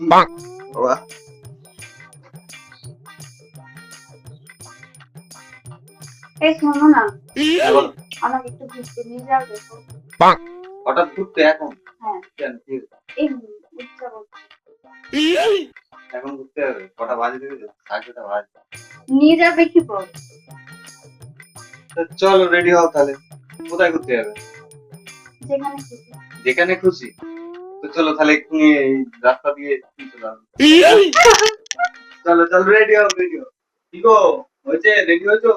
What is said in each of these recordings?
বাবা এই শোনো না, বলো। আমাকে একটু ঘুরতে নিয়ে যাবে তো? হঠাৎ ঘুরতে এখন? হ্যাঁ, কেন কি হয়েছে? এই ইচ্ছা করছে। এখন ঘুরতে হবে? কটা বাজে দেখেছো? সাড়ে ছটা বাজে। নিয়ে যাবে কি বল? তো চলো রেডি হও তাহলে। কোথায় ঘুরতে যাবে? যেখানে খুশি। যেখানে খুশি। তো চলো তাহলে এক্ষুনি এই রাস্তা দিয়ে চলে আসবো। চলো চলো রেডি হও রেডি হও। কি গো, হয়েছে? রেডি হয়েছো?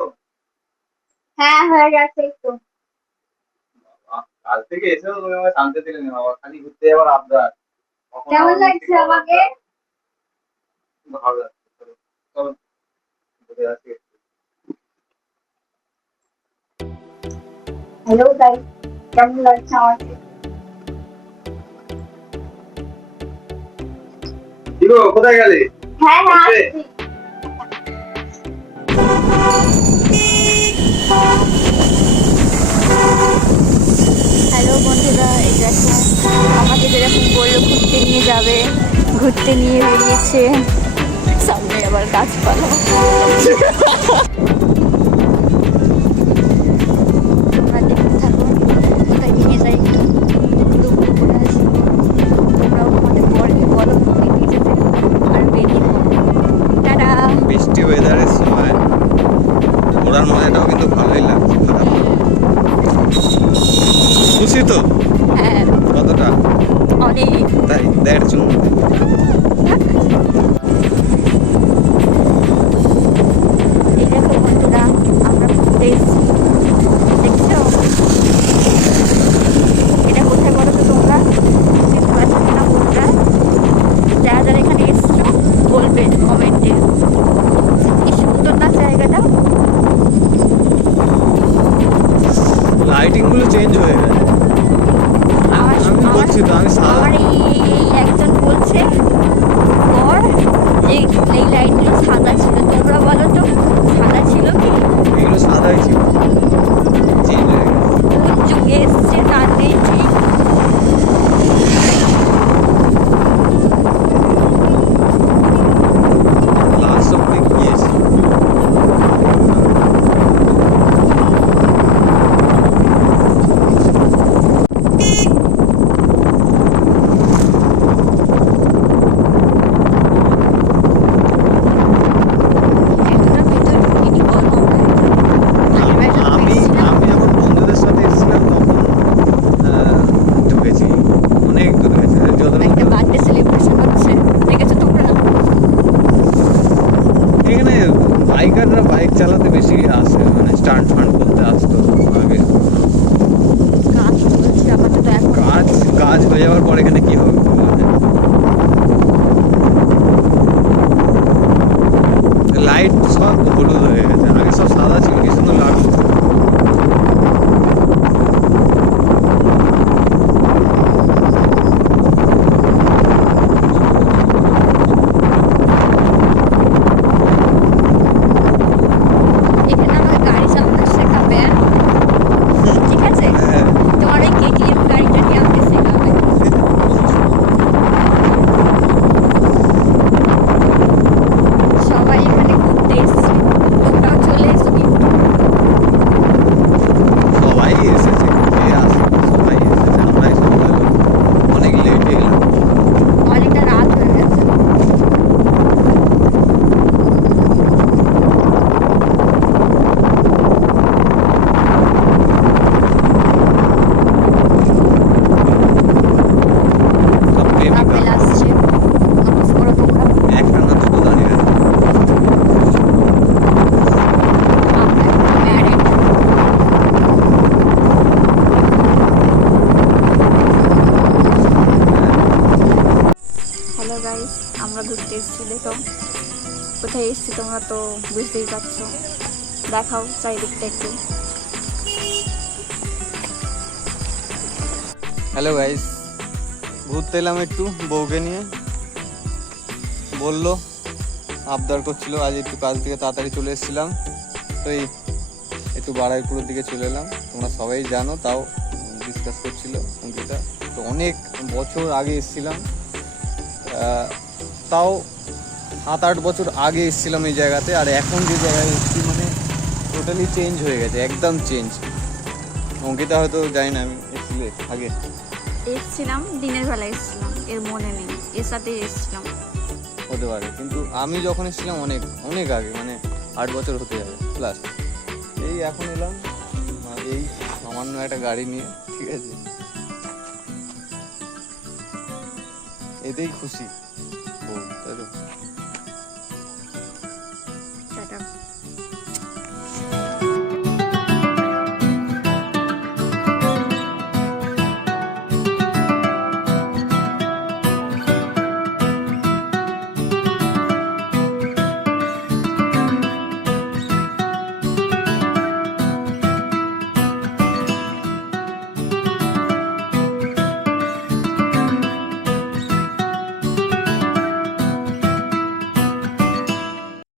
হ্যাঁ, হয়ে গেছে তো। কাল থেকে এসেও তুমি আমার শান্তি দিলে না বাবা, খালি ঘুরতে যাওয়ার আবদার। কখন কেমন আবার মিষ্টি লাগছে খাওয়ার আমাকে? আবদার। ভালো লাগছে, চলো চলো ঘুরে আসি। হ্যালো গাইস, কেমন লাগছে আমাকে? কি গো, কোথায় গেলে? হ্যাঁ হ্যাঁ, হচ্ছে? আসছি। হ্যালো বন্ধুরা, এই দেখো আমাকে যেরকম বললো ঘুরতে নিয়ে যাবে, ঘুরতে নিয়ে বেরিয়েছে। সামনে আবার গাছপালা। তোমরা দেখতে থাকো, কোথায় নিয়ে যাই একটু দুপুরে করে আসি। তোমরাও তোমাদের পরে বলো ঘুরতে নিয়ে যেতে, আর বেরিয়ে পড়ো। টাটা। বৃষ্টি ওয়েদারের সময় ঘোরার মজাটাও কিন্তু ভালোই লাগছে, খারাপ না। খুশি তো? হ্যাঁ, কতটা? অনেক। তাই দেড় জন। এই দেখো বন্ধুরা, আমরা ঘুরতে এসেছি, দেখছো? এটা কোথায় বলো তো তোমরা? বুঝতে পারছো না বন্ধুরা? যারা যারা এখানে এসছো বলবে কমেন্টে। কি সুন্দর না জায়গাটা? লাইটিং গুলো চেঞ্জ হয়ে গেছে। আমার আমি বলছি তো, আমি সাদা আমার এই একজন বলছে বর যে এই লাইটগুলো সাদা ছিল। তোমরা বলো তো সাদা ছিল কি? এগুলো সাদাই ছিল, চেঞ্জ হয়ে গেছে। কোন যুগে এসছে তার নেই ঠিক। লাস্ট অব্দি গিয়েছি। এতটা ভিতরে ঢুকিনি বল নৌকায়। আগের বার যখন আমি এসেছিলাম, আমি যখন বন্ধুদের সাথে এসেছিলাম তখন ঢুকেছি, অনেক দূর গেছে যতটা একটা বার্থডে সেলিব্রেশন হচ্ছে, দেখেছো তোমরা? এখানে বাইকাররা বাইক চালাতে বেশি আসে, মানে স্টান্ট ফান্ড করতে আসতো আগে। কাজ চলছে আপাতত এখন। কাজ কাজ হয়ে যাওয়ার পর এখানে কি হবে লাইট সব হলুদ হয়ে গেছে, আগে সব সাদা ছিল, কি সুন্দর লাগতো। এখানে আমাকে গাড়ি চালানো শেখাবে, হ্যাঁ? ঠিক আছে, হ্যাঁ, তোমার এই কেটিএম গাড়িটা নিয়ে আমাকে শেখাবে। সবাই এখানে ঘুরতে এসছে, তোমরাও চলে এসো কিন্তু। সবাই এসেছে, কে আসে, সবাই এসেছে, আমরাই সব গেলাম। অনেক লেট হয়ে গেলাম। অনেকটা রাত হয়ে গেছে। সব প্রেমিকা, কাপেল আসছে, নোটিস করো তোমরা। একটা না দুটো দাঁড়িয়ে আছে। আমরা এখন ম্যারিড। হ্যালো গাইস, আমরা ঘুরতে এসেছি, দেখো কোথায় এসেছি তোমরা তো বুঝতেই পারছো। দেখাও চারিদিকটা একটু। হ্যালো গাইস, ঘুরতে এলাম একটু বউকে নিয়ে। বললো, আবদার করছিল আজ একটু কাজ থেকে তাড়াতাড়ি চলে এসেছিলাম, তো এই একটু বাড়াইপুরের দিকে চলে এলাম। তোমরা সবাই জানো, তাও ডিসকাস করছিল অঙ্কিতা। তো অনেক বছর আগে এসেছিলাম, তাও 7-8 বছর আগে এসেছিলাম এই জায়গাতে, আর এখন যে জায়গায় এসেছি মানে টোটালি চেঞ্জ হয়ে গেছে, একদম চেঞ্জ। অঙ্কিতা হয়তো জানি না, আমি এসেছিলে আগে এসছিলাম দিনের বেলা, এসছিলাম, এর মনে নেই, এর সাথে এসছিলাম। হতে পারে, কিন্তু আমি যখন এসেছিলাম অনেক অনেক আগে, মানে 8 বছর হতে যাবে প্লাস। এই এখন এলাম এই সামান্য একটা গাড়ি নিয়ে, ঠিক আছে, এতেই খুশি ও, তাই তো।